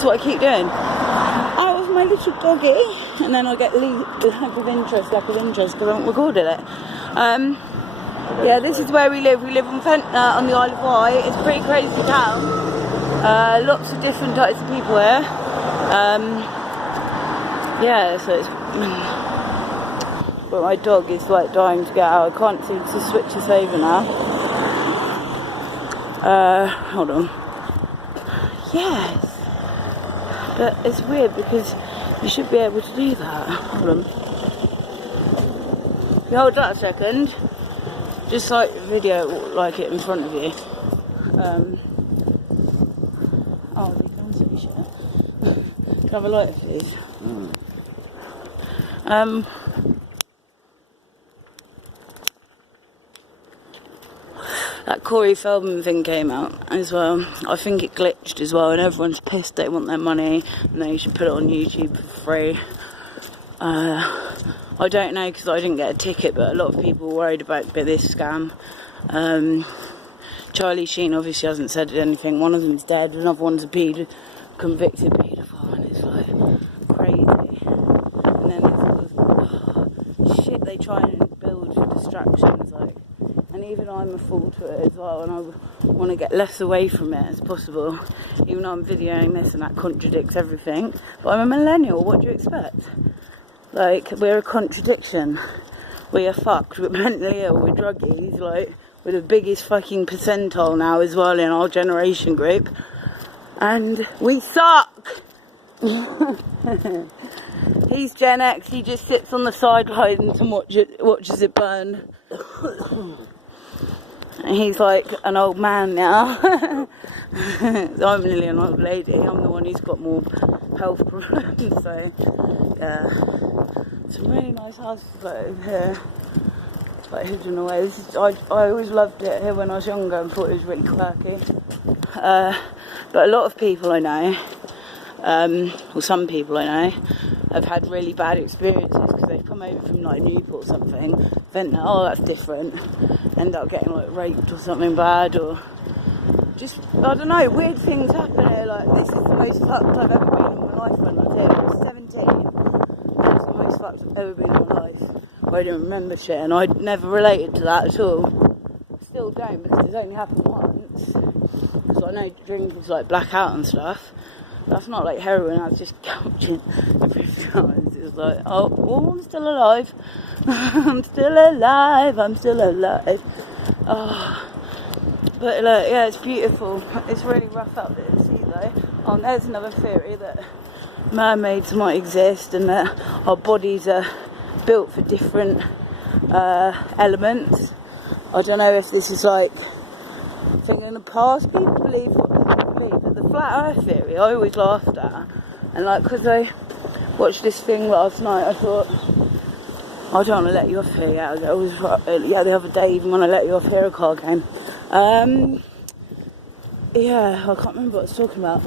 That's what I keep doing. Out of my little doggy, and then I get lack of interest because I haven't recorded it. Yeah, this is where we live. We live on Ventnor on the Isle of Wight. It's a pretty crazy town. Lots of different types of people here. Yeah, so it's... But my dog is like dying to get out. I can't seem to switch this over now. Hold on. Yes. But it's weird because you should be able to do that. Hold on. You hold that a second. Just like video like it in front of you. Oh, you can't see shit. Can I have a lighter, please? That Corey Feldman thing came out as well. I think it glitched as well, and everyone's pissed. They want their money, and they should put it on YouTube for free. I don't know because I didn't get a ticket, but a lot of people were worried about this scam. Charlie Sheen obviously hasn't said anything. One of them's dead, another one's a convicted paedophile, and it's like crazy. And then it's all shit they try and build for distractions, like. And even I'm a fool to it as well, and I want to get less away from it as possible. Even though I'm videoing this and that contradicts everything. But I'm a millennial, what do you expect? Like, we're a contradiction. We are fucked, we're mentally ill, we're druggies, like, we're the biggest fucking percentile now as well in our generation group. And we suck! He's Gen X, he just sits on the sidelines and watches it burn. And he's like an old man now. I'm nearly an old lady. I'm the one who's got more health problems. So, yeah. Some really nice houses over here. It's like hidden away. I always loved it here when I was younger and thought it was really quirky. But a lot of people I know, or some people I know, have had really bad experiences because they've come over from like Newport or something, Ventnor, oh that's different, end up getting like raped or something bad, or just, I don't know, weird things happen here. Like, this is the most fucked I've ever been in my life when I was here. I was 17, that's the most fucked I've ever been in my life. I didn't remember shit, and I never related to that at all. Still don't, because it's only happened once. So I know drink is like blackout and stuff. That's not like heroin, that's just couching every few hours. It's like, oh, I'm still alive. I'm still alive, I'm still alive. Oh. But look, yeah, it's beautiful. It's really rough out there to see though. Oh, and there's another theory that mermaids might exist and that our bodies are built for different elements. I don't know if this is like a thing in the past. People believe what people believe. But the flat earth theory I always laughed at. And like, because I watched this thing last night, I thought, I don't want to let you off here. Yeah, I was, the other day, even when I let you off here, a car came. Yeah, I can't remember what I was talking about.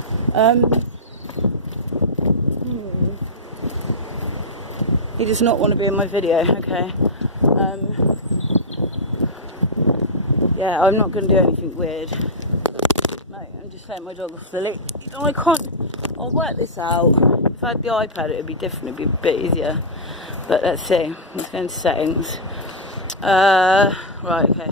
He does not want to be in my video, okay. Yeah, I'm not going to do anything weird. No, I'm just letting my dog off the lead. I can't, I'll work this out. If I had the iPad, it would be different, it'd be a bit easier. But let's see, let's go into settings. Right, okay.